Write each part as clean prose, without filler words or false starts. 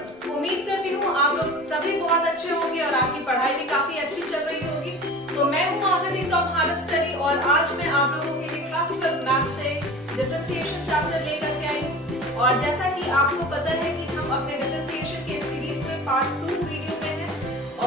Students, उम्मीद करती हूँ आप लोग सभी बहुत अच्छे होंगे और आपकी पढ़ाई भी काफी अच्छी चल रही होगी। तो मैं हूँ आकृति फ्रॉम भारत स्टडी और आज मैं आप लोगों के लिए क्लास 12 मैथ से डिफरेंशिएशन चैप्टर लेकर के आई हूँ। और जैसा कि आपको पता है कि हम अपने डिफरेंशिएशन के सीरीज में पार्ट 2 वीडियो में हैं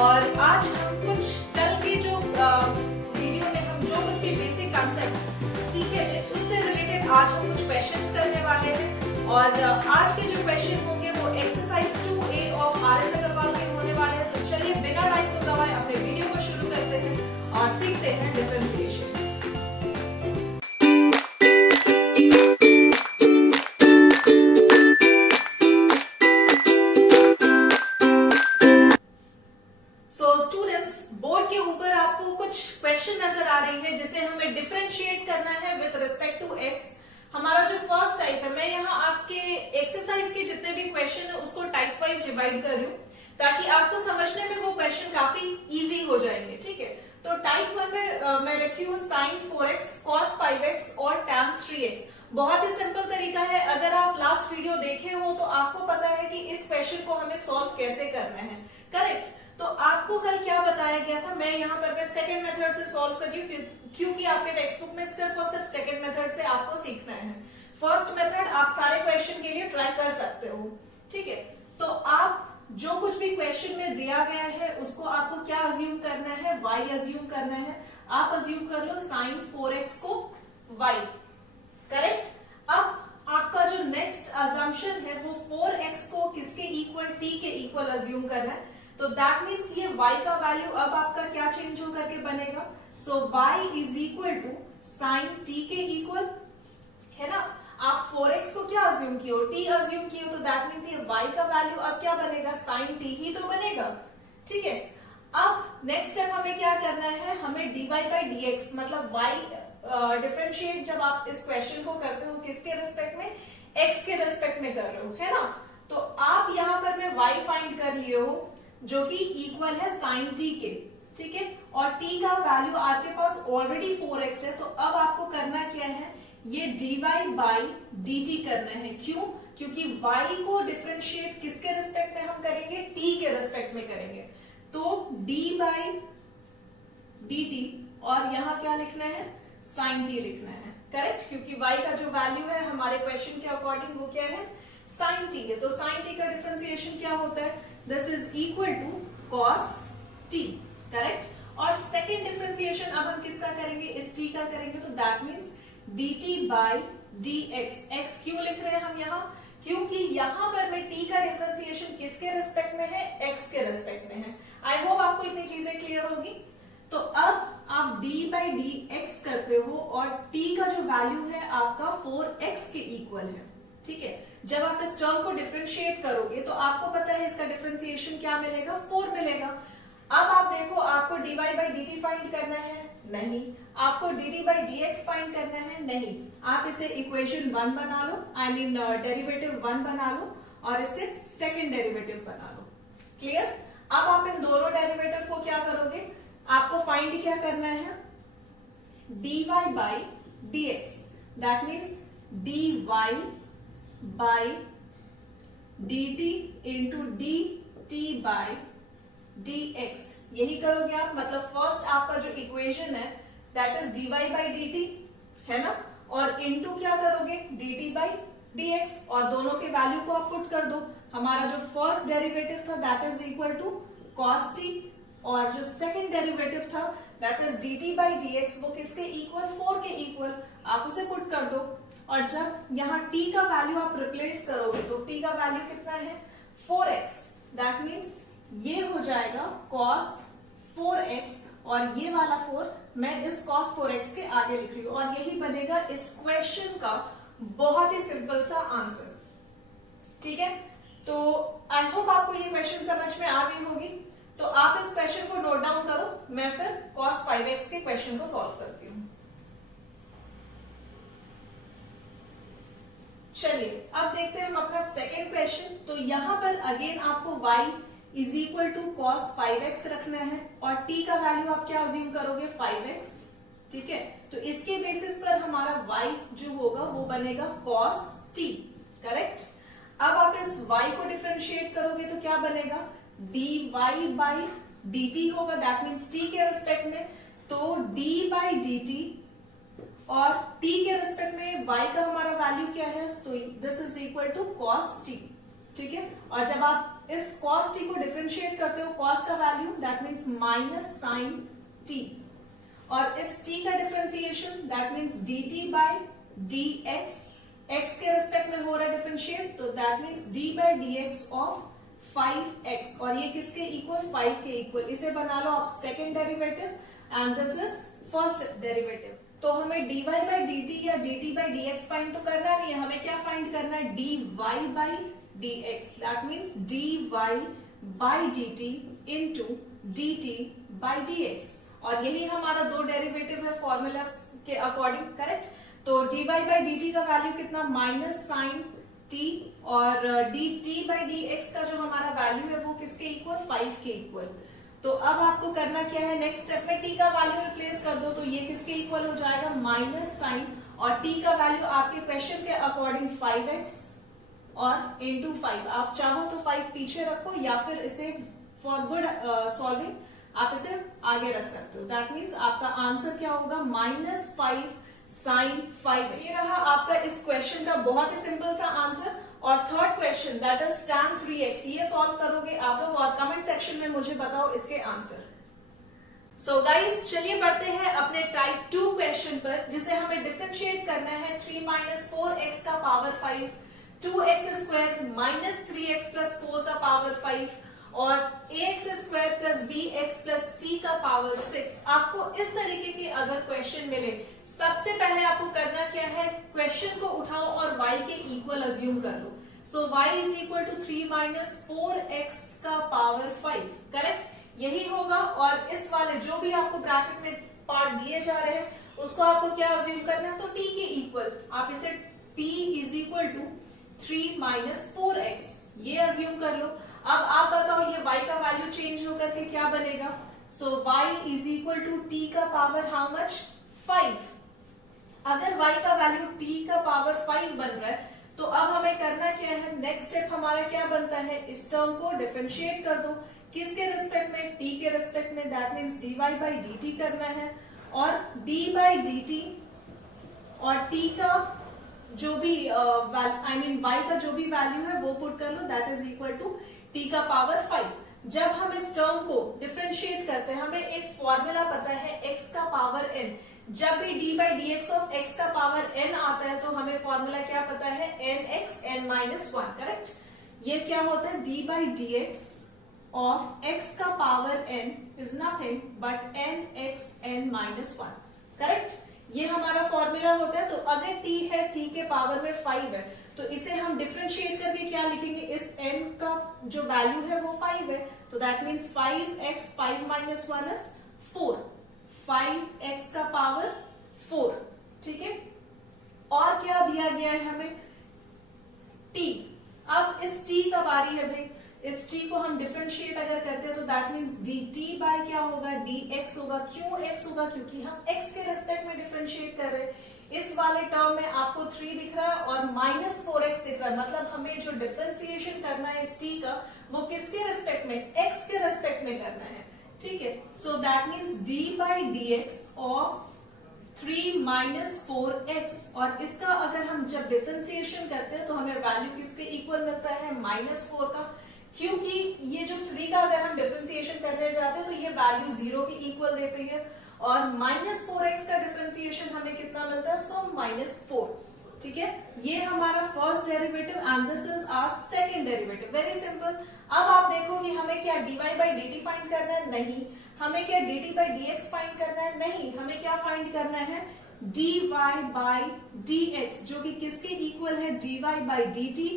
और आज हम कुछ कल के जो वीडियो में हम जो कुछ भी बेसिक कॉन्सेप्ट्स सीखे थे उससे रिलेटेड आज हम कुछ क्वेश्चंस करने वाले हैं। और आज के जो क्वेश्चन होंगे वो exercise 2A of RS. Agarwal के होने वाले हैं। तो चलिए बिना टाइम को गवाए अपने वीडियो को शुरू करते हैं और सीखते हैं डिफरेंशिएशन। सो स्टूडेंट्स, बोर्ड के ऊपर आपको कुछ क्वेश्चन नजर आ रही है जिसे हमें डिफरेंशिएट करना है विद रिस्पेक्ट टू एक्स। हमारा जो फर्स्ट टाइप है, मैं यहाँ आपके एक्सरसाइज के जितने भी क्वेश्चन है उसको टाइप वाइज डिवाइड कर रही हूँ ताकि आपको समझने में वो क्वेश्चन काफी इजी हो जाएंगे। ठीक है, तो टाइप 1 में मैं रखी हूँ sin 4x, cos 5x और tan 3x। बहुत ही सिंपल तरीका है। अगर आप लास्ट वीडियो देखे हो तो आपको पता है कि इस क्वेश्चन को हमें सॉल्व कैसे करना है। करेक्ट, तो आपको कल क्या बताया गया था, मैं यहाँ पर मैं सेकंड मेथड से सॉल्व कर रही हूँ क्योंकि आपके टेक्स्ट बुक में सिर्फ और सिर्फ सेकंड मेथड से आपको सीखना है। फर्स्ट मेथड आप सारे क्वेश्चन के लिए ट्राई कर सकते हो। ठीक है, तो आप जो कुछ भी क्वेश्चन में दिया गया है उसको आपको क्या अज्यूम करना है, y अज्यूम करना है। आप अज्यूम कर लो sin 4x को y। करेक्ट, अब आपका जो नेक्स्ट अजम्पशन है वो 4x को किसके इक्वल, t के इक्वल अज्यूम करना है। तो दैट मीन्स ये y का वैल्यू अब आपका क्या चेंज हो करके बनेगा, so y is equal to sine t के इक्वल है ना। आप 4x को क्या अज्यूम किए हो, t अज्यूम किए हो, तो दैट मीन्स ये y का वैल्यू अब क्या बनेगा, साइन t ही तो बनेगा। ठीक है, अब नेक्स्ट स्टेप हमें क्या करना है, हमें dy बाई dx मतलब y डिफरेंशिएट जब आप इस क्वेश्चन को करते हो किसके रिस्पेक्ट में, x के रिस्पेक्ट में कर रहे हो, है ना। तो आप यहाँ पर मैं y फाइंड कर लिए हो जो कि इक्वल है साइन t के। ठीक है, और t का वैल्यू आपके पास ऑलरेडी 4x है, तो अब आपको करना क्या है, ये dy बाई dt करना है। क्यों, क्योंकि y को डिफरेंशिएट किसके रिस्पेक्ट में हम करेंगे, t के रिस्पेक्ट में करेंगे। तो d बाई dt और यहाँ क्या लिखना है, साइन t लिखना है। करेक्ट, क्योंकि y का जो वैल्यू है हमारे क्वेश्चन के अकॉर्डिंग वो क्या है, साइन t है। तो साइन t का डिफरेंशिएशन क्या होता है, this is equal to cos t। Correct, और सेकेंड डिफरेंशिएशन अब हम किसका करेंगे, इस t का करेंगे। तो that means dt by dx। x क्यों लिख रहे हैं हम यहाँ, क्योंकि यहाँ पर में t का डिफरेंशिएशन किसके रिस्पेक्ट में है, x के रिस्पेक्ट में है। आई होप आपको इतनी चीजें क्लियर होगी। तो अब आप d बाई dx करते हो और t का जो वैल्यू है आपका 4x के इक्वल है। ठीक है, जब आप इस टर्म को डिफरेंशिएट करोगे तो आपको पता है इसका डिफरेंशिएशन क्या मिलेगा, 4 मिलेगा। अब आप देखो, आपको dy बाई dt फाइंड करना है, नहीं। आपको dt बाई dx फाइंड करना है, नहीं। आप इसे इक्वेशन 1 बना लो, आई मीन डेरिवेटिव 1 बना लो और इसे सेकंड डेरिवेटिव बना लो। क्लियर, अब आप इन दोनों डेरिवेटिव को क्या करोगे, आपको फाइंड क्या करना है, dy by dx। That means dy by dt into dt by dx। यही करोगे आप, मतलब फर्स्ट आपका जो इक्वेशन है that is dy by dt है ना, और इनटू क्या करोगे, dt बाई dx और दोनों के वैल्यू को आप पुट कर दो। हमारा जो फर्स्ट डेरिवेटिव था that is equal to cos t और जो सेकंड डेरिवेटिव था that is dt by dx, वो किसके इक्वल, 4 के इक्वल, आप उसे पुट कर दो। और जब यहाँ t का वैल्यू आप रिप्लेस करोगे तो t का वैल्यू कितना है, 4x। दैट मीन्स ये हो जाएगा cos 4x और ये वाला 4 मैं इस cos 4x के आगे लिख रही हूँ और यही बनेगा इस क्वेश्चन का बहुत ही सिंपल सा आंसर। ठीक है, तो आई होप आपको ये क्वेश्चन समझ में आ गई होगी। तो आप इस क्वेश्चन को नोट डाउन करो, मैं फिर cos 5x के क्वेश्चन को सॉल्व करती हूँ। चलिए अब देखते हैं हम अपना सेकेंड क्वेश्चन। तो यहाँ पर अगेन आपको y is equal to cos 5x रखना है और t का वैल्यू आप क्या अज्यूम करोगे, 5x। ठीक है, तो इसके बेसिस पर हमारा y जो होगा वो बनेगा cos t। करेक्ट, अब आप इस y को डिफरेंशिएट करोगे तो क्या बनेगा, dy बाई dt होगा, दैट मीन्स t के रिस्पेक्ट में, तो d बाई dt और t के रिस्पेक्ट में y का हमारा वैल्यू क्या है, तो this is equal to cos t, ठीक है। और जब आप इस cos t को डिफरेंशिएट करते हो, cos का value that means minus sine t, और इस t का differentiation that means dt by dx, x के रिस्पेक्ट में हो रहा है डिफरेंशिएट, तो that means d by dx of 5x, और ये किसके इक्वल, 5 के इक्वल। इसे बना लो आप second derivative and this is first derivative. तो हमें dy बाई dt या dt बाई dx फाइंड तो करना नहीं है, हमें क्या फाइंड करना है, dy by dx, that means dy by dt into dt by dx, और यही हमारा दो डेरिवेटिव है फॉर्मूला के अकॉर्डिंग, करेक्ट। तो dy बाई dt का वैल्यू कितना, माइनस साइन t, और dt बाई dx का जो हमारा वैल्यू है वो किसके इक्वल, 5 के इक्वल। तो अब आपको करना क्या है, नेक्स्ट स्टेप में t का वैल्यू रिप्लेस कर दो, तो ये किसके इक्वल हो जाएगा, माइनस साइन, और t का वैल्यू आपके क्वेश्चन के अकॉर्डिंग 5x और इंटू 5, आप चाहो तो 5 पीछे रखो या फिर इसे फॉर गुड सॉल्विंग आप इसे आगे रख सकते हो, दैट मीन्स आपका आंसर क्या होगा, माइनस 5 साइन 5। ये रहा आपका इस क्वेश्चन का बहुत ही सिंपल सा आंसर। और third question that is tan 3x, ये सॉल्व करोगे आप लोग और कमेंट सेक्शन में मुझे बताओ इसके आंसर। सो गाइस चलिए बढ़ते हैं अपने टाइप 2 क्वेश्चन पर, जिसे हमें डिफरेंशिएट करना है 3 माइनस 4x का power 5, 2x square minus 3x plus 4 का पावर 5 और ax square plus bx plus c का पावर 6। आपको इस तरीके के अगर क्वेश्चन मिले, सबसे पहले आपको करना क्या है, क्वेश्चन को उठाओ और y के इक्वल अज्यूम कर लो। So y is equal to 3 minus 4x का पावर 5, करेक्ट, यही होगा। और इस वाले जो भी आपको ब्रैकेट में पार्ट दिए जा रहे हैं उसको आपको क्या अज्यूम करना है, तो t के इक्वल, आप इसे t is equal to 3 minus 4x ये अज्यूम कर लो। अब आप बताओ ये y का वैल्यू चेंज होकर के क्या बनेगा, so y is equal to t का पावर हाउ मच, 5। अगर y का वैल्यू t का पावर 5 बन रहा है तो अब हमें करना क्या है, नेक्स्ट स्टेप हमारा क्या बनता है, इस टर्म को डिफरेंशिएट कर दो, किसके रिस्पेक्ट में, t के रिस्पेक्ट में, that means dy by dt करना है, और d बाई dt और t का जो भी आई मीन y का जो भी वैल्यू है वो पुट कर लो, that is equal to t का पावर 5। जब हम इस टर्म को डिफरेंशिएट करते हैं, हमें एक फॉर्मूला पता है x का पावर n, जब भी d by dx of x का पावर n आता है तो हमें फॉर्मूला क्या पता है, nx n माइनस 1, करेक्ट। ये क्या होता है, d by dx of x का power n is nothing but nx n minus 1, correct. ये हमारा फॉर्मूला होता है। तो अगर t है, t के पावर में 5 है, तो इसे हम डिफरेंशिएट करके क्या लिखेंगे, इस n का जो वैल्यू है वो 5 है, तो that means 5x 5 minus 1 is 4, 5x का पावर 4, ठीक है। और क्या दिया गया है हमें, t। अब इस t का बारी है भाई, इस t को हम डिफरेंशिएट अगर करते हैं तो दैट मीन्स dt बाय क्या होगा, dx होगा। क्यों x होगा, क्योंकि हम x के रेस्पेक्ट में डिफरेंशिएट कर रहे हैं। इस वाले टर्म में आपको 3 दिख रहा है और माइनस 4x दिख रहा है, मतलब हमें जो डिफरेंशिएशन करना है इस t का वो किसके रेस्पेक्ट में, x के रेस्पेक्ट में करना है, ठीक है। So that means d by dx of 3 minus 4x, और इसका अगर हम जब डिफरेंशिएशन करते हैं तो हमें वैल्यू किसके इक्वल मिलता है, माइनस 4 का, क्योंकि ये जो 3 का अगर हम डिफरेंशिएशन करने जाते हैं तो ये वैल्यू 0 के इक्वल देती है, और माइनस 4x का डिफरेंशिएशन हमें कितना मिलता है, सो माइनस 4, ठीक है। ये हमारा first derivative and this is our second derivative, very simple. अब आप देखो कि हमें क्या dy बाई dt फाइंड करना है, नहीं। हमें क्या dt बाई dx फाइंड करना है, नहीं। हमें क्या फाइंड करना है, dy बाई dx, जो कि किसके इक्वल है, dy by dt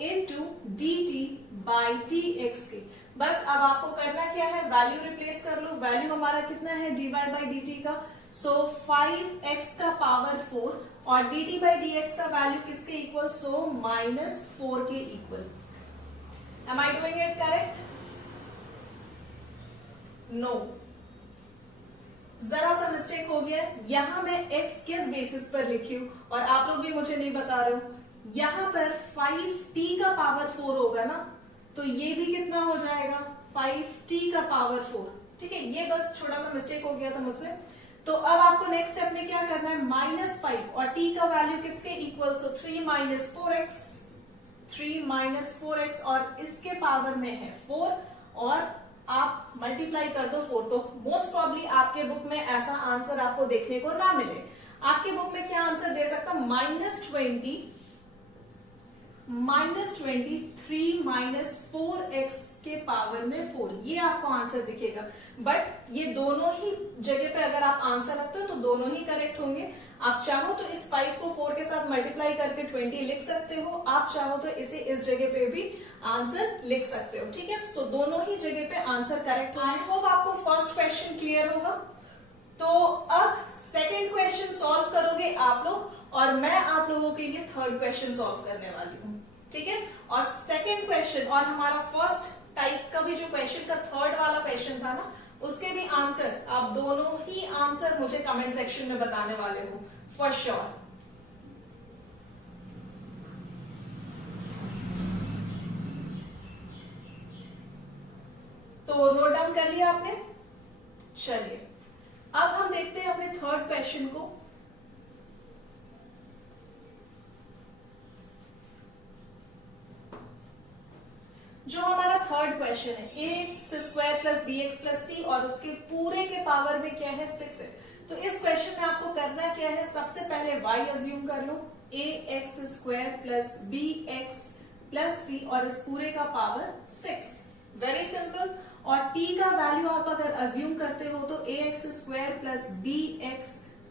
into dt by dx के। बस अब आपको करना क्या है, वैल्यू रिप्लेस कर लो। वैल्यू हमारा कितना है dy बाई dt का, सो 5x का पावर 4 और dt बाई dx का वैल्यू किसके इक्वल, सो माइनस 4 के equal. Am I doing it correct, no, जरा सा मिस्टेक हो गया। यहां मैं x किस बेसिस पर लिखी हूं और आप लोग भी मुझे नहीं बता रहे हो। यहां पर 5t का पावर 4 होगा ना, तो ये भी कितना हो जाएगा 5t का पावर 4। ठीक है, ये बस छोटा सा मिस्टेक हो गया था मुझसे। तो अब आपको नेक्स्ट स्टेप में क्या करना है, -5 और t का वैल्यू किसके इक्वल, सो 3 - 4x, 3 - 4x और इसके पावर में है 4 और आप मल्टीप्लाई कर दो 4। तो मोस्ट प्रॉब्ली आपके बुक में ऐसा आंसर आपको देखने को ना मिले। आपके बुक में क्या आंसर दे सकता, -20 -3 - 4x के पावर में 4, ये आपको आंसर दिखेगा। बट ये दोनों ही जगह पे अगर आप आंसर रखते हो तो दोनों ही करेक्ट होंगे। आप चाहो तो इस 5 को 4 के साथ मल्टीप्लाई करके 20 लिख सकते हो, आप चाहो तो इसे इस जगह पे भी आंसर लिख सकते हो। ठीक है, सो दोनों ही जगह पे आंसर करेक्ट है। आई होप आपको फर्स्ट क्वेश्चन क्लियर होगा। तो अब सेकेंड क्वेश्चन सॉल्व करोगे आप लोग और मैं आप लोगों के लिए थर्ड क्वेश्चन सॉल्व करने वाली हूँ। ठीक है, और सेकेंड क्वेश्चन और हमारा फर्स्ट टाइप का भी जो क्वेश्चन का थर्ड वाला क्वेश्चन था ना, उसके भी आंसर आप दोनों ही आंसर मुझे कमेंट सेक्शन में बताने वाले हो फॉर श्योर। तो नोट डाउन कर लिया आपने। चलिए अब हम देखते हैं अपने थर्ड क्वेश्चन को। जो हमारा थर्ड क्वेश्चन है, ax² + bx + c और उसके पूरे के पावर में क्या है 6 है। तो इस क्वेश्चन में आपको करना क्या है, सबसे पहले y अज्यूम कर लो, ax² + bx + c और इस पूरे का पावर 6, वेरी सिंपल। और t का वैल्यू आप अगर अज्यूम करते हो तो ax² + bx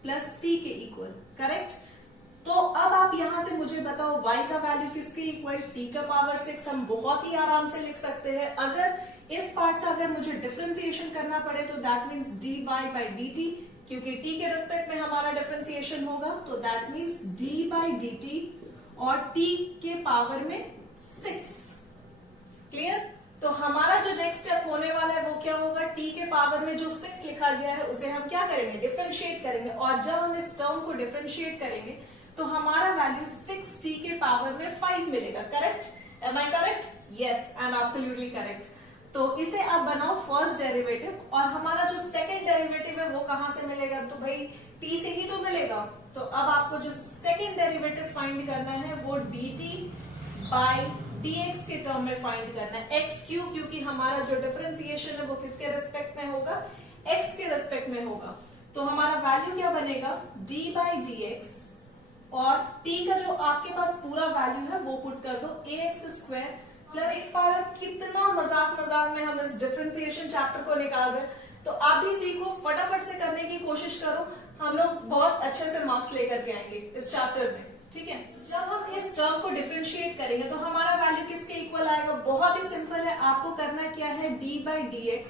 + c के इक्वल, करेक्ट। तो अब आप यहां से मुझे बताओ y का वैल्यू किसके इक्वल, t का पावर 6। हम बहुत ही आराम से लिख सकते हैं। अगर इस पार्ट का अगर मुझे डिफरेंशिएशन करना पड़े तो दैट मीन्स dy/dt, क्योंकि t के रिस्पेक्ट में हमारा डिफरेंशिएशन होगा, तो दैट मीन्स dy/dt और t के पावर में 6। क्लियर। तो हमारा जो नेक्स्ट स्टेप होने वाला है वो क्या होगा, t के पावर में जो 6 लिखा गया है उसे हम क्या करेंगे, डिफरेंशिएट करेंगे। और जब हम इस टर्म को डिफरेंशिएट करेंगे तो हमारा वैल्यू 6t के पावर में 5 मिलेगा, correct. Am I correct? Yes, I am absolutely correct. तो इसे आप बनाओ फर्स्ट डेरिवेटिव और हमारा जो सेकंड डेरिवेटिव है वो कहां से मिलेगा, तो भाई t से ही तो मिलेगा। तो अब आपको जो सेकंड डेरिवेटिव फाइंड करना है वो dt/dx के टर्म में फाइंड करना है। x क्यों, क्योंकि हमारा जो डिफरेंशिएशन है वो किसके रिस्पेक्ट में होगा, x के रिस्पेक्ट में होगा। तो हमारा वैल्यू क्या बनेगा, d/dx और t का जो आपके पास पूरा वैल्यू है वो पुट कर दो, ax² + एक बार कितना मजाक में हम इस डिफरेंशिएशन चैप्टर को निकाल रहे हैं। तो आप भी सीखो, फटाफट से करने की कोशिश करो, हम लोग बहुत अच्छे से मार्क्स लेकर के आएंगे इस चैप्टर में। ठीक है, जब हम इस टर्म को डिफरेंशिएट करेंगे तो हमारा वैल्यू किसके इक्वल आएगा, बहुत ही सिंपल है। आपको करना क्या है, d/dx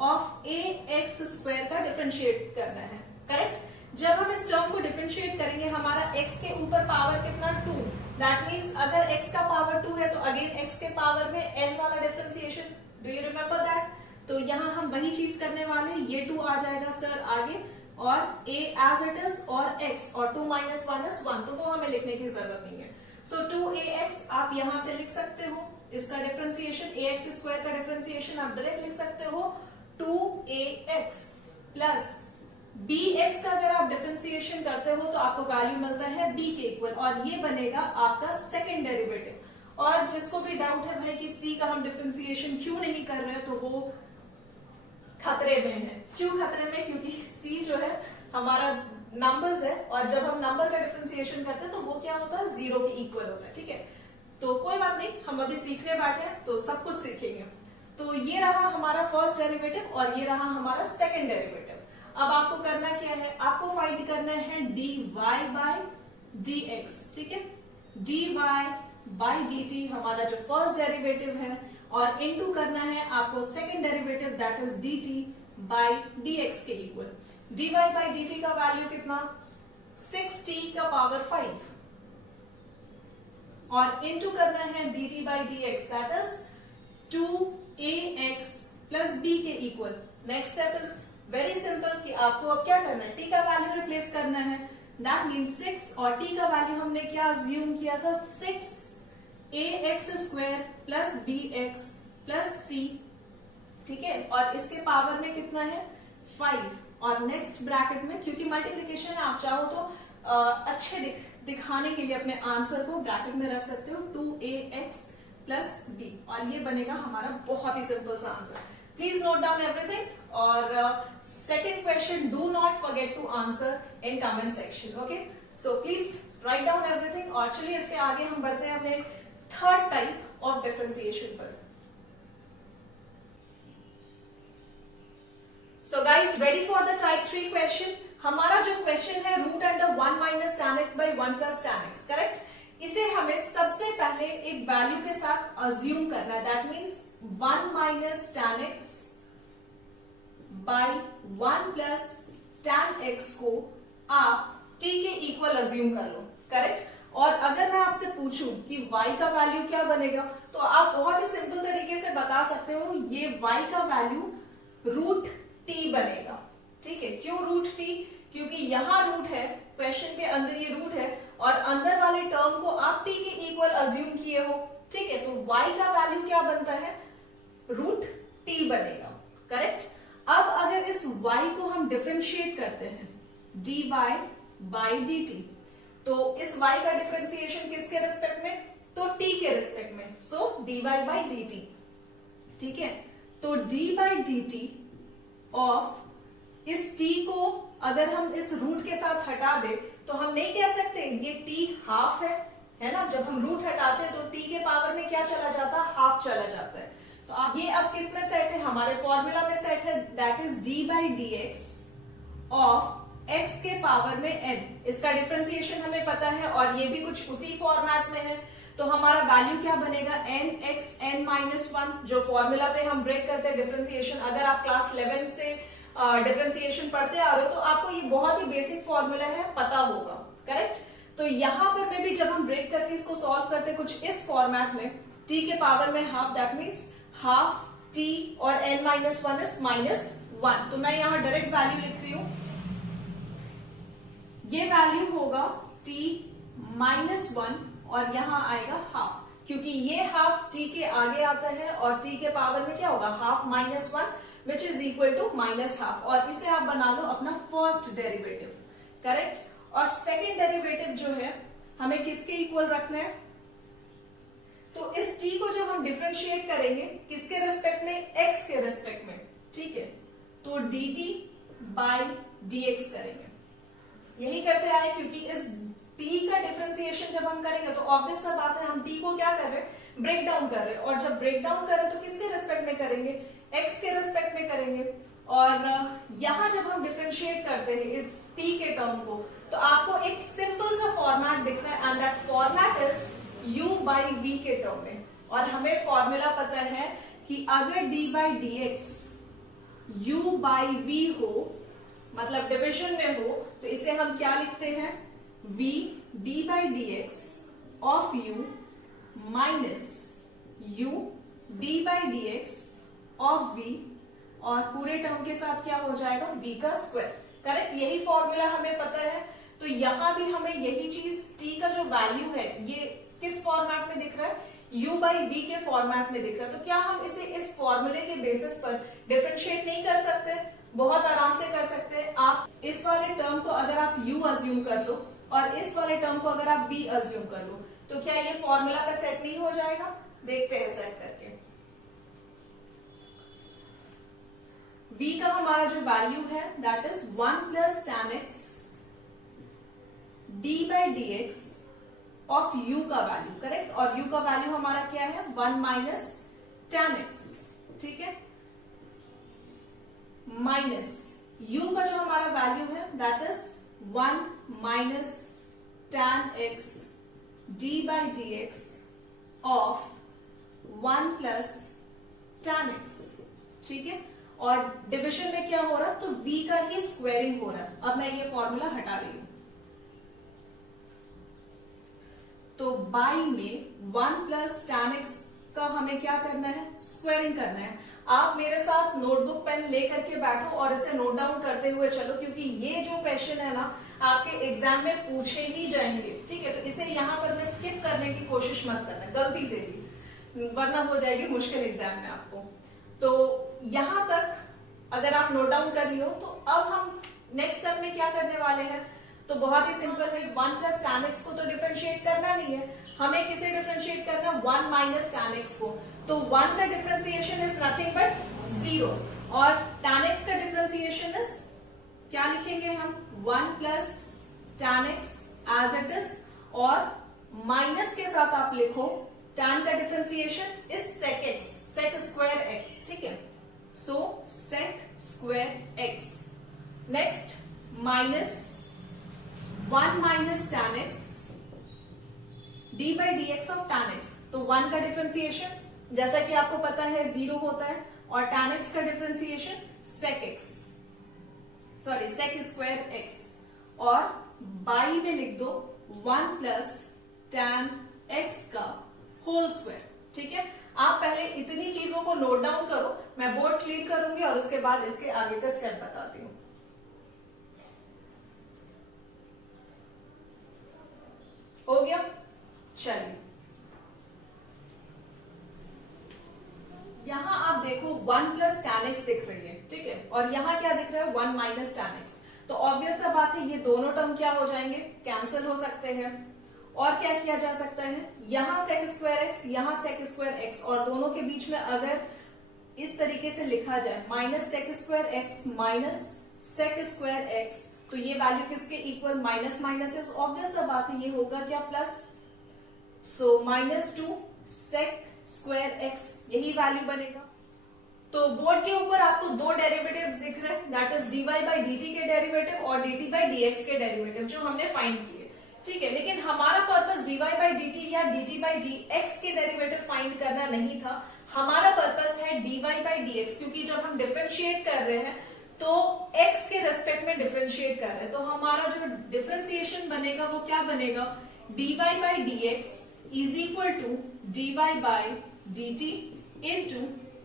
ऑफ ax² का डिफरेंशिएट करना है, करेक्ट। जब हम इस टर्म को डिफरेंशिएट करेंगे हमारा x के ऊपर पावर कितना 2, दैट मीन्स अगर x का पावर 2 है तो अगेन x के पावर में n वाला differentiation, do you remember that. तो यहाँ हम वही चीज करने वाले हैं, ये 2 आ जाएगा सर आगे और a एज इट इज और x और 2 - 1 is 1, तो वो हमें लिखने की जरूरत नहीं है। सो 2ax आप यहां से लिख सकते हो, इसका डिफरेंशिएशन ax² का डिफरेंशिएशन आप डायरेक्ट लिख सकते हो 2ax प्लस bx का अगर आप डिफरेंशिएशन करते हो तो आपको वैल्यू मिलता है b के इक्वल और ये बनेगा आपका सेकंड डेरिवेटिव। और जिसको भी डाउट है भाई कि c का हम डिफरेंशिएशन क्यों नहीं कर रहे, तो वो खतरे में है। क्यों खतरे में, क्योंकि c जो है हमारा नंबर्स है और जब हम नंबर का डिफरेंशिएशन करते हैं तो वो क्या होता है, 0 के इक्वल होता है। ठीक है, तो कोई बात नहीं, हम अभी सीखने बैठे हैं तो सब कुछ सीखेंगे। तो ये रहा हमारा फर्स्ट डेरिवेटिव और ये रहा हमारा सेकंड डेरिवेटिव। अब आपको करना क्या है, आपको फाइंड करना है dy/dx, ठीक है। dy/dt हमारा जो फर्स्ट डेरिवेटिव है और इनटू करना है आपको second derivative that is dt/dx के इक्वल। dy/dt का वैल्यू कितना, 6t का पावर 5 और इनटू करना है dt/dx that is 2ax + b के equal. Next step is very simple कि आपको अब क्या करना है, t का वैल्यू रिप्लेस करना है, दैट मीन्स 6 और t का वैल्यू हमने क्या अज्यूम किया था 6ax² plus bx plus c, ठीक है, और इसके पावर में कितना है 5 और नेक्स्ट ब्रैकेट में क्योंकि मल्टीप्लीकेशन है आप चाहो तो अच्छे दिखाने के लिए अपने आंसर को ब्रैकेट में रख सकते हो 2ax प्लस b और ये बनेगा हमारा बहुत ही सिंपल सा answer. Please note down everything और second question do not forget to answer in comment section, okay. So please write down everything और चलिए इसके आगे हम बढ़ते हैं अपने थर्ड टाइप ऑफ डिफरेंशिएशन पर। So guys, ready for the type 3 question? हमारा जो क्वेश्चन है root under 1 minus tan x by 1 plus tan x, correct. इसे हमें सबसे पहले एक वैल्यू के साथ अज्यूम करना है, that means 1 minus tan x by 1 plus tan x को आप t के इक्वल अज्यूम कर लो, करेक्ट। और अगर मैं आपसे पूछूं कि y का वैल्यू क्या बनेगा तो आप बहुत ही सिंपल तरीके से बता सकते हो ये y का वैल्यू रूट t बनेगा, ठीक है। क्यों रूट t? क्योंकि यहाँ रूट है, क्वेश्चन के अंदर ये रूट है और अंदर वाले टर्म को आप t के इक्वल अज्यूम किए हो, ठीक है। तो y का वैल्यू क्या बनता है रूट t बनेगा, करेक्ट। अब अगर इस y को हम डिफरेंशिएट करते हैं dy बाई dt तो इस y का डिफरेंशिएशन किसके रिस्पेक्ट में तो t के रिस्पेक्ट में, सो dy बाई dt, ठीक है। तो d बाई dt ऑफ इस t को अगर हम इस रूट के साथ हटा दे तो हम नहीं कह सकते ये t हाफ है ना। जब हम रूट हटाते हैं तो t के पावर में क्या चला जाता है हाफ चला जाता है। तो आप ये अब किस में सेट है हमारे फॉर्मूला में सेट है, that is d by D x of x के पावर में n। इसका डिफरेंशिएशन हमें पता है और ये भी कुछ उसी फॉर्मेट में है। तो हमारा वैल्यू क्या बनेगा nx n माइनस 1, जो फॉर्मूला पे हम ब्रेक करते हैं डिफरेंशिएशन। अगर आप क्लास 11 से डिफरेंशिएशन पढ़ते आ रहे हो तो आपको ये बहुत ही बेसिक फॉर्मूला है, पता होगा, करेक्ट। तो यहाँ पर में भी जब हम ब्रेक करके इसको सॉल्व करते हैं कुछ इस फॉर्मेट में t के पावर में half, that means half t और n माइनस 1 इज माइनस 1। तो मैं यहाँ डायरेक्ट वैल्यू लिख रही हूं, ये वैल्यू होगा t माइनस 1 और यहां आएगा हाफ, क्योंकि ये हाफ t के आगे आता है और t के पावर में क्या होगा half minus 1 which is equal to minus half. और इसे आप बना लो अपना फर्स्ट डेरिवेटिव, करेक्ट। और सेकेंड डेरिवेटिव जो है हमें किसके इक्वल रखना है, तो इस t को जब हम डिफरेंशिएट करेंगे किसके रेस्पेक्ट में x के रेस्पेक्ट में, ठीक है। तो dt बाई dx करेंगे, यही करते आए क्योंकि इस t का डिफरेंशिएशन जब हम करेंगे तो ऑब्वियस सा बात है हम t को क्या कर रहे हैं ब्रेक डाउन कर रहे हैं। और जब ब्रेक डाउन कर रहे हैं तो किसके रेस्पेक्ट में करेंगे x के रेस्पेक्ट में करेंगे। और यहां जब हम डिफरेंशिएट करते हैं इस t के टर्म को तो आपको एक सिंपल सा फॉर्मेट दिख रहा है and that format is u by v के टर्म में। और हमें फॉर्मूला पता है कि अगर d by D x u by v हो, मतलब डिविजन में हो, तो इसे हम क्या लिखते हैं v d by D x of u minus u d by D x of v और पूरे टर्म के साथ क्या हो जाएगा v का स्क्वायर, करेक्ट। यही फॉर्मूला हमें पता है। तो यहां भी हमें यही चीज t का जो वैल्यू है ये किस फॉर्मेट में दिख रहा है u बाई v के फॉर्मेट में दिख रहा है। तो क्या हम इसे इस फॉर्मूले के बेसिस पर डिफरेंशिएट नहीं कर सकते? बहुत आराम से कर सकते हैं। आप इस वाले टर्म को अगर आप u अज्यूम कर लो और इस वाले टर्म को अगर आप v अज्यूम कर लो तो क्या ये फॉर्मूला पे सेट नहीं हो जाएगा? देखते हैं सेट करके। v का हमारा जो वैल्यू है that is 1 plus tan x d by D x of u का वैल्यू, करेक्ट। और u का वैल्यू हमारा क्या है 1 माइनस tan x, ठीक है, माइनस u का जो हमारा वैल्यू है that is 1 minus tan x d by D x of 1 plus tan x, ठीक है। और डिविजन में क्या हो रहा है तो v का ही स्क्वायरिंग हो रहा है। अब मैं ये फॉर्मूला हटा रही हूं तो बाई में 1 प्लस tan x का हमें क्या करना है, स्क्वायरिंग करना है। आप मेरे साथ नोटबुक पेन लेकर के बैठो और इसे नोट डाउन करते हुए चलो, क्योंकि ये जो क्वेश्चन है ना आपके एग्जाम में पूछे ही जाएंगे। ठीक है, तो इसे यहाँ पर मैं स्किप करने की कोशिश मत करना गलती से भी, वरना हो जाएगी मुश्किल एग्जाम में आपको। तो यहां तक अगर आप नोट डाउन कर लियो, तो अब हम नेक्स्ट स्टेप में क्या करने वाले हैं, तो बहुत ही सिंपल है। 1 प्लस tan x को तो डिफरेंशिएट करना नहीं है, हमें किसे डिफरेंशिएट करना है, 1 माइनस tan x को। तो 1 का डिफरेंशिएशन इज नथिंग बट 0 और tan x का डिफरेंशिएशन इज क्या लिखेंगे हम, 1 plus tan x as it is, और माइनस के साथ आप लिखो tan का differentiation is sec x, sec square x। ठीक है, so sec square x। Next minus 1 minus tan x d by dx of tan x। तो 1 का डिफरेंशिएशन जैसा कि आपको पता है 0 होता है, और tan x का differentiation sec x, sorry sec square x, और बाई में लिख दो 1 प्लस tan x का होल स्क्वायर। ठीक है, आप पहले इतनी चीजों को नोट डाउन करो, मैं बोर्ड क्लियर करूंगी और उसके बाद इसके आगे का स्टेप बताती हूं। हो गया, चलिए यहां आप देखो 1 प्लस tan x दिख रही है। ठीक है, और यहां क्या दिख रहा है, 1 माइनस tan x। तो ऑब्वियस सा बात है ये दोनों टर्म क्या हो जाएंगे, कैंसिल हो सकते हैं। और क्या किया जा सकता है, यहां sec स्क्वायर x, यहां sec स्क्वायर x, और दोनों के बीच में अगर इस तरीके से लिखा जाए minus sec square x minus sec square x, तो ये वैल्यू किसके इक्वल, माइनस माइनस है, ऑब्वियस सा बात है ये होगा क्या, प्लस। सो -2 sec स्क्वायर x, यही वैल्यू बनेगा। तो बोर्ड के ऊपर आपको दो डेरिवेटिव्स दिख रहे हैं, that is dy by dt के डेरिवेटिव और dt बाई dx के डेरिवेटिव, जो हमने फाइंड किए। ठीक है, लेकिन हमारा पर्पस dy बाई dt या dt बाई dx के डेरिवेटिव फाइंड करना नहीं था, हमारा पर्पस है dy बाई dx, क्योंकि जब हम डिफरेंशिएट कर रहे हैं तो x के रेस्पेक्ट में डिफरेंशिएट कर रहे हैं, तो हमारा जो डिफरेंशिएशन बनेगा वो क्या बनेगा, dy by dx is equal to dy by dt into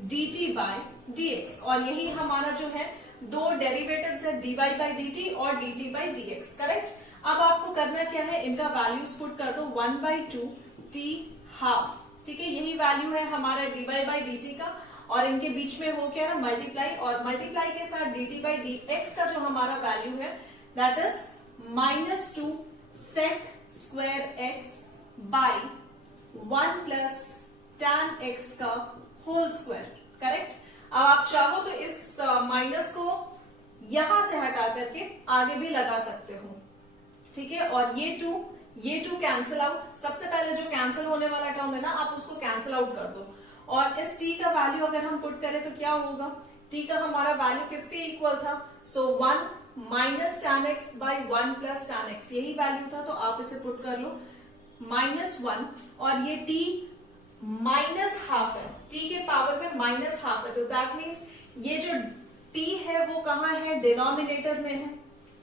dt by dx, और यही हमारा जो है दो डेरिवेटिव्स है, dy बाई dt और dt बाई dx। करेक्ट, अब आपको करना क्या है, इनका वैल्यूज पुट कर दो, 1/2 t हाफ। ठीक है, यही वैल्यू है हमारा dy बाई dt का, और इनके बीच में हो क्या है, मल्टीप्लाई, और मल्टीप्लाई के साथ dt बाई dx का जो हमारा वैल्यू है that is -2 sec square x by 1 plus tan x का होल स्क्वायर। करेक्ट, अब आप चाहो तो इस माइनस को यहां से हटा करके आगे भी लगा सकते हो। ठीक है, और ये टू कैंसिल आउट, सबसे पहले जो कैंसिल होने वाला टर्म है ना आप उसको कैंसिल आउट कर दो, और इस t का वैल्यू अगर हम पुट करें तो क्या होगा, t का हमारा वैल्यू किसके इक्वल था, सो 1 minus tan x by 1 plus tan x, यही वैल्यू था, तो आप इसे पुट कर लो -1, और ये t माइनस हाफ है, t के पावर में माइनस हाफ है, तो दैट मीन्स ये जो t है वो कहां है, डिनोमिनेटर में है।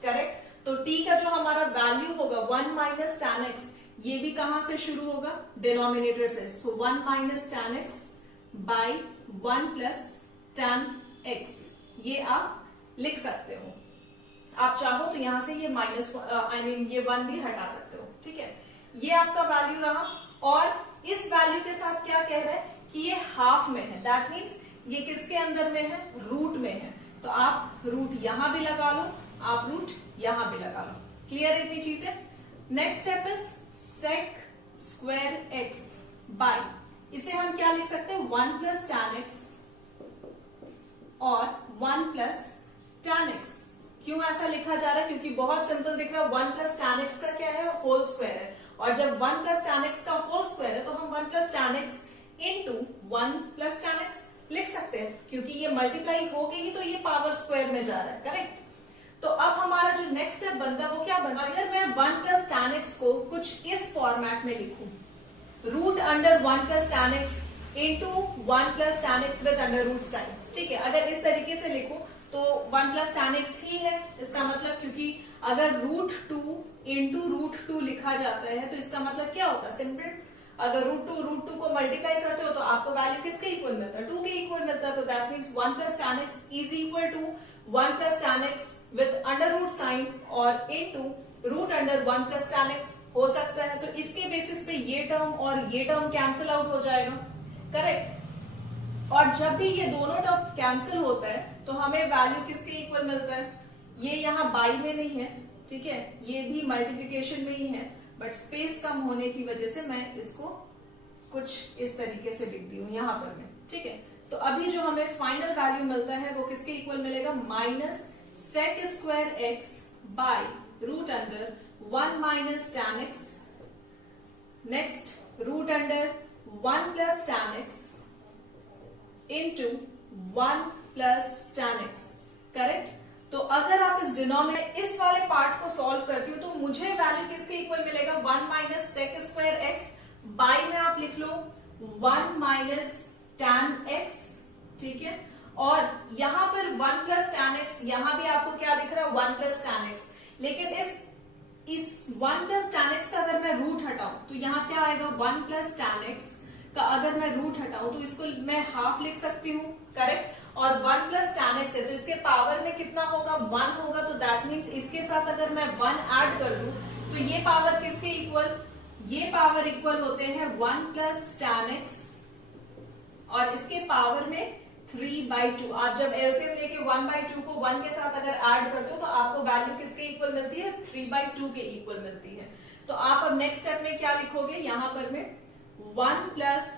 करेक्ट, तो t का जो हमारा वैल्यू होगा 1 माइनस tan x, ये भी कहां से शुरू होगा, डिनोमिनेटर से, सो 1 minus tan x by 1 plus tan x, ये आप लिख सकते हो। आप चाहो तो यहां से ये माइनस ये 1 भी हटा सकते हो। ठीक है, ये आपका वैल्यू रहा, और इस वैल्यू के साथ क्या कह रहा है कि ये हाफ में है, दैट मीन्स ये किसके अंदर में है, रूट में है, तो आप रूट यहां भी लगा लो, आप रूट यहां भी लगा लो। क्लियर इतनी चीजें। Next step is sec square x by, इसे हम क्या लिख सकते हैं, 1 प्लस tan x और 1 प्लस tan x। क्यों ऐसा लिखा जा रहा है, क्योंकि बहुत सिंपल दिख रहा है, 1 प्लस tan x का क्या है, होल स्क्वायर है, और जब 1 प्लस tan x का होल स्क्वायर है तो हम 1 plus tan x into 1 plus tan x लिख सकते हैं, क्योंकि ये मल्टीप्लाई हो गई तो ये पावर स्क्वायर में जा रहा है। करेक्ट, तो अब हमारा जो नेक्स्ट स्टेप बनता है वो क्या बनता है, अगर मैं 1 प्लस tan x को कुछ इस फॉर्मेट में लिखूं, root under 1 plus tan x into 1 plus tan x with under root sine. ठीक है, अगर इस तरीके से लिखूं तो 1 प्लस tan x ही है, इसका मतलब, क्योंकि अगर रूट 2 इंटू रूट 2 लिखा जाता है तो इसका मतलब क्या होता है, सिंपल अगर रूट टू को मल्टीप्लाई करते हो तो आपको वैल्यू किसके इक्वल मिलता है, 2 के इक्वल मिलता है। तो that means 1 plus tan x is equal to 1 plus tan x with under root sine और into root under 1 plus tan x हो सकता है। तो इसके बेसिस पे ये टर्म और ये टर्म कैंसिल आउट हो जाएगा, करेक्ट। और जब भी ये दोनों टर्म कैंसिल होता है तो हमें वैल्यू किसके इक्वल मिलता है, ये यहाँ बाई में नहीं है, ठीक है, ये भी मल्टीप्लीकेशन में ही है, बट स्पेस कम होने की वजह से मैं इसको कुछ इस तरीके से लिख दी हूं यहां पर मैं, ठीक है। तो अभी जो हमें फाइनल वैल्यू मिलता है वो किसके इक्वल मिलेगा, minus sec square x by root under 1 minus tan x, next root under 1 plus tan x into 1 plus tan x, correct. तो अगर आप इस डिनोमिनेटर इस वाले पार्ट को सॉल्व करती हो तो मुझे वैल्यू किसके इक्वल मिलेगा, 1 minus sec square x by में आप लिख लो 1 माइनस tan x, ठीक है। और यहां पर 1 प्लस tan x, यहां भी आपको क्या दिख रहा है 1 प्लस tan x, लेकिन इस 1 प्लस tan x का अगर मैं रूट हटाऊं तो यहां क्या आएगा, 1 प्लस tan x का अगर मैं रूट हटाऊं तो इसको मैं हाफ लिख सकती हूँ, करेक्ट। और 1 प्लस tan x है तो इसके पावर में कितना होगा, 1 होगा। तो दैट मीन्स इसके साथ अगर मैं 1 ऐड कर दूं तो ये पावर किसके इक्वल, ये पावर इक्वल होते हैं 1 प्लस tan x और इसके पावर में 3/2। आप जब एलसीएम लेके 1/2 को 1 के साथ अगर ऐड करते हो तो आपको वैल्यू किसके इक्वल मिलती है, 3/2 के इक्वल मिलती है। तो आप अब नेक्स्ट स्टेप में क्या लिखोगे, यहां पर में 1 प्लस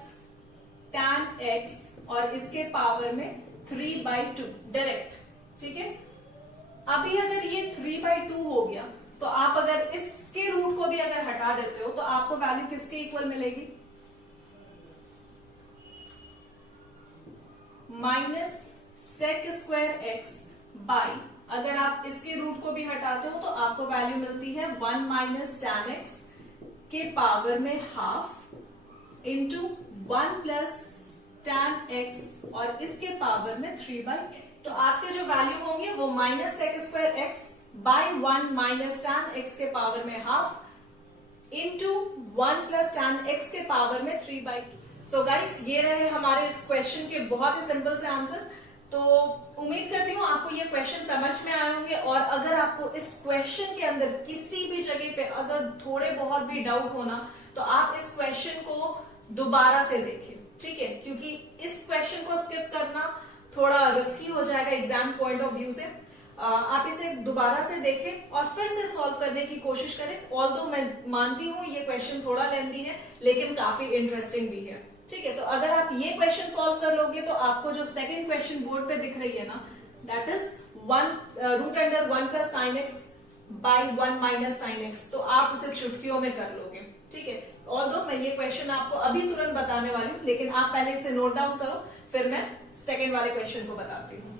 tan x और इसके पावर में 3/2 डायरेक्ट, ठीक है। अभी अगर ये 3/2 हो गया तो आप अगर इसके रूट को भी अगर हटा देते हो तो आपको वैल्यू किसके इक्वल मिलेगी, minus sec square x by, अगर आप इसके रूट को भी हटाते हो तो आपको वैल्यू मिलती है 1 माइनस tan x के पावर में half into 1 plus tan x और इसके पावर में 3/8। तो आपके जो वैल्यू होंगे वो minus sec square x by 1 minus tan x के पावर में half into 1 plus tan x के पावर में 3/2। सो गाइस, ये रहे हमारे इस क्वेश्चन के बहुत ही सिंपल से आंसर। तो उम्मीद करती हूँ आपको ये क्वेश्चन समझ में आए होंगे, और अगर आपको इस क्वेश्चन के अंदर किसी भी जगह पे अगर थोड़े बहुत भी डाउट होना तो आप इस क्वेश्चन को दोबारा से देखें, ठीक है, क्योंकि इस क्वेश्चन को स्किप करना थोड़ा रिस्की हो जाएगा एग्जाम पॉइंट ऑफ व्यू से। आप इसे दोबारा से देखें और फिर से सॉल्व करने की कोशिश करें। ऑल्दो मैं मानती हूँ ये क्वेश्चन थोड़ा लेंथी है लेकिन काफी इंटरेस्टिंग भी है, ठीक है। तो अगर आप ये क्वेश्चन सॉल्व कर लोगे तो आपको जो सेकंड क्वेश्चन बोर्ड पे दिख रही है ना, that is root under 1 plus sine x by 1 minus sine x, तो आप उसे चुटकियों में कर लोगे, ठीक है। ऑल्दो मैं ये क्वेश्चन आपको अभी तुरंत बताने वाली हूँ, लेकिन आप पहले इसे नोट डाउन करो, फिर मैं सेकेंड वाले क्वेश्चन को बताती हूँ।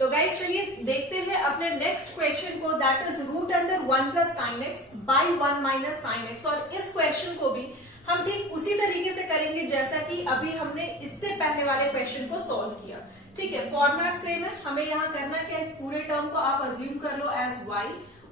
तो गाइस चलिए देखते हैं अपने नेक्स्ट क्वेश्चन को, that is root under 1 plus sine x by 1 minus sine x. और इस क्वेश्चन को भी हम ठीक उसी तरीके से करेंगे जैसा कि अभी हमने इससे पहले वाले क्वेश्चन को सॉल्व किया, ठीक है। फॉर्मेट सेम है, हमें यहाँ करना क्या है, इस पूरे टर्म को आप अज्यूम कर लो एज y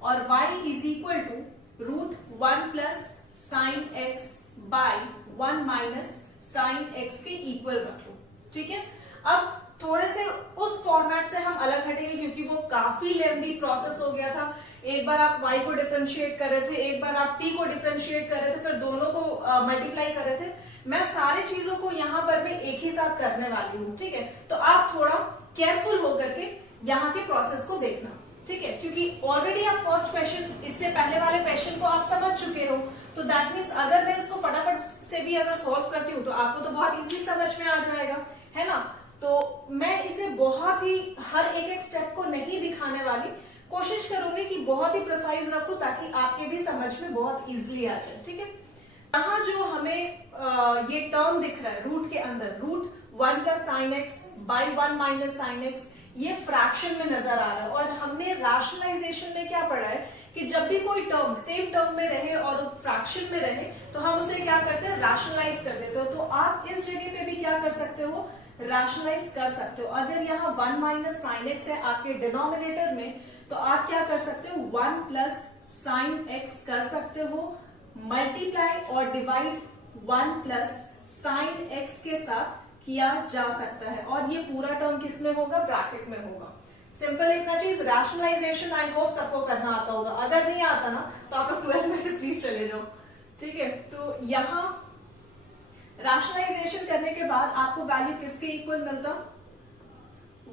और y is equal to root 1 plus sine x by 1 minus sine x के इक्वल रख लो, ठीक है। अब थोड़े से उस फॉर्मेट से हम अलग हटेंगे क्योंकि वो काफी लेंथी प्रोसेस हो गया था। एक बार आप y को डिफरेंशिएट कर रहे थे, एक बार आप t को डिफरेंशिएट कर रहे थे, फिर दोनों को मल्टीप्लाई कर रहे थे। मैं सारी चीजों को यहाँ पर मैं एक ही साथ करने वाली हूँ, ठीक है। तो आप थोड़ा केयरफुल होकर के यहाँ के प्रोसेस को देखना, ठीक है, क्योंकि ऑलरेडी आप फर्स्ट क्वेश्चन, इससे पहले वाले क्वेश्चन को आप समझ चुके हो। तो दैट मीन्स अगर मैं इसको फटाफट से भी अगर सॉल्व करती हूँ तो आपको तो बहुत इजीली समझ में आ जाएगा, है ना। तो मैं इसे बहुत ही हर एक स्टेप को नहीं दिखाने वाली, कोशिश करूंगी कि बहुत ही प्रिसाइज रखूं ताकि आपके भी समझ में बहुत इजीली आ जाए, ठीक है। यहाँ जो हमें ये टर्म दिख रहा है रूट के अंदर, root 1 plus sine x by 1 minus sine x, ये फ्रैक्शन में नजर आ रहा है। और हमने रैशनलाइजेशन में क्या पढ़ा है कि जब भी कोई टर्म सेम टर्म में रहे और फ्रैक्शन में रहे तो हम उसे क्या करते हैं, रैशनलाइज कर देते हो। तो आप इस जगह पे भी क्या कर सकते हो, रैशनलाइज कर सकते हो। अगर यहाँ 1 माइनस साइन एक्स है आपके डिनोमिनेटर में तो आप क्या कर सकते हो, 1 प्लस साइन एक्स कर सकते हो मल्टीप्लाई और डिवाइड 1 प्लस साइन एक्स के साथ किया जा सकता है, और ये पूरा टर्म किस में होगा, ब्रैकेट में होगा। सिंपल इतना चीज, रैशनलाइजेशन आई होप सबको करना आता होगा, अगर नहीं आता ना तो आप लोग 12 में से प्लीज चले जाओ, ठीक है। तो यहां रैशनलाइजेशन करने के बाद आपको वैल्यू किसके इक्वल मिलता,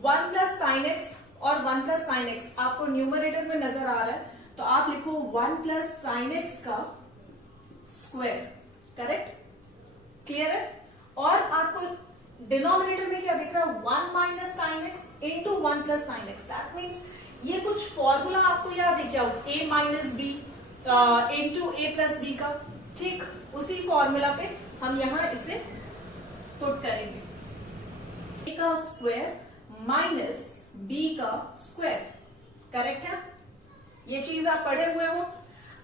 1 प्लस साइन एक्स और 1 प्लस साइन एक्स आपको न्यूमरेटर में नजर आ रहा है, तो आप लिखो 1 प्लस साइन एक्स का स्क्वायर, करेक्ट, क्लियर है। और आपको डिनोमिनेटर में क्या दिख रहा है, 1 minus sine x into 1 plus sine x. That means ये कुछ फॉर्मूला आपको याद है क्या, a minus B into A plus B का, ठीक उसी फॉर्मूला पे हम यहां इसे पुट करेंगे, a का स्क्वायर माइनस b का स्क्वायर, करेक्ट है, ये चीज आप पढ़े हुए हो।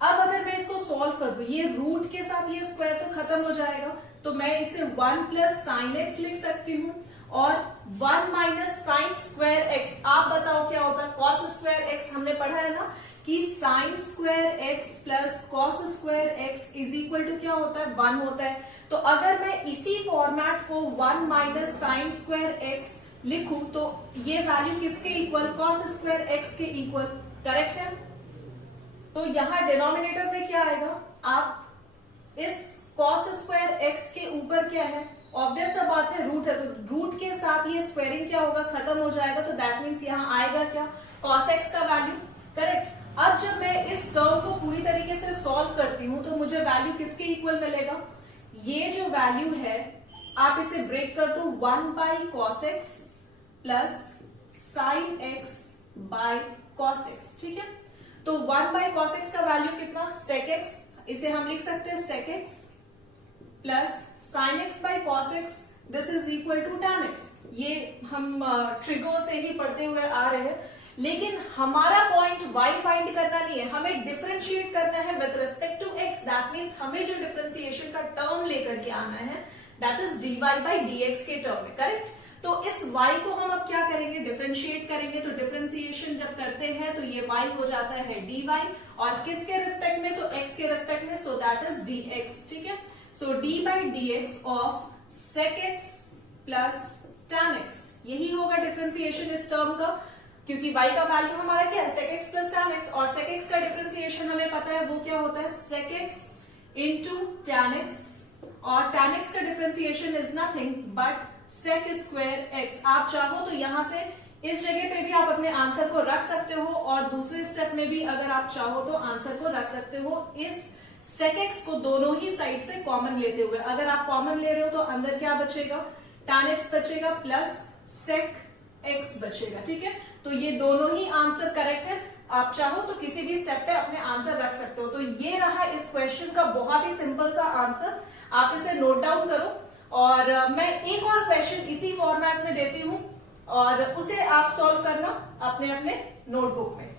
अब अगर मैं इसको सॉल्व कर दूं, ये रूट के साथ ये स्क्वायर तो खत्म हो जाएगा, तो मैं इसे 1 प्लस साइन एक्स लिख सकती हूँ, और 1 माइनस साइन स्क्वायर एक्स, आप बताओ क्या होता है, कॉस स्क्वायर एक्स, हमने पढ़ा है ना कि sine square x plus cos square x is equal to क्या होता है, 1 होता है। तो अगर मैं इसी फॉर्मेट को 1 माइनस साइन स्क्वायर एक्स लिखूं तो ये वैल्यू किसके इक्वल, कॉस स्क्वायर एक्स के इक्वल, करेक्ट है। तो यहां डिनोमिनेटर में क्या आएगा, आप इस कॉस स्क्वायर एक्स के ऊपर क्या है, ऑब्वियस सा बात है रूट है, तो रूट के साथ ये स्क्वायरिंग क्या होगा, खत्म हो जाएगा, तो दैट मीन्स यहां आएगा क्या, कॉस एक्स का वैल्यू, करेक्ट। अब जब मैं इस टर्म को पूरी तरीके से सॉल्व करती हूं तो मुझे वैल्यू किसके इक्वल मिलेगा, ये जो वैल्यू है आप इसे ब्रेक कर दो, 1 by cos x plus sine x by cos x, ठीक है। तो 1 बाई कॉस एक्स का वैल्यू कितना, सेक एक्स, इसे हम लिख सकते हैं sec x plus sine x by cos x, this is equal to tan x. ये हम ट्रिगो से ही पढ़ते हुए आ रहे हैं, लेकिन हमारा पॉइंट y फाइंड करना नहीं है, हमें डिफरेंशिएट करना है with respect to x। That means हमें जो डिफरेंशिएशन का टर्म लेकर के आना है that is dy by dx के टर्म में, करेक्ट। तो इस y को हम अब क्या करेंगे, डिफरेंशिएट करेंगे। तो डिफरेंशिएशन जब करते हैं तो ये y हो जाता है dy, और किसके रिस्पेक्ट में, तो x के रिस्पेक्ट में, सो दैट इज dx, ठीक है। सो d by dx of sec x plus tan x, यही होगा डिफरेंशिएशन इस टर्म का, क्योंकि y का वैल्यू हमारा क्या है, sec x plus tan x, और sec x का डिफरेंशिएशन हमें पता है वो क्या होता है, sec x into tan x, और tan x का differentiation is nothing but sec square x। आप चाहो तो यहां से इस जगह पे भी आप अपने आंसर को रख सकते हो, और दूसरे स्टेप में भी अगर आप चाहो तो आंसर को रख सकते हो इस sec x को दोनों ही साइड से कॉमन लेते हुए। अगर आप कॉमन ले रहे हो तो अंदर क्या बचेगा, tan x बचेगा प्लस sec x बचेगा, ठीक है। तो ये दोनों ही आंसर करेक्ट है, आप चाहो तो किसी भी स्टेप पे अपने आंसर रख सकते हो। तो ये रहा इस क्वेश्चन का बहुत ही सिंपल सा आंसर, आप इसे नोट डाउन करो। और मैं एक और क्वेश्चन इसी फॉर्मेट में देती हूं और उसे आप सॉल्व करना अपने अपने नोटबुक में।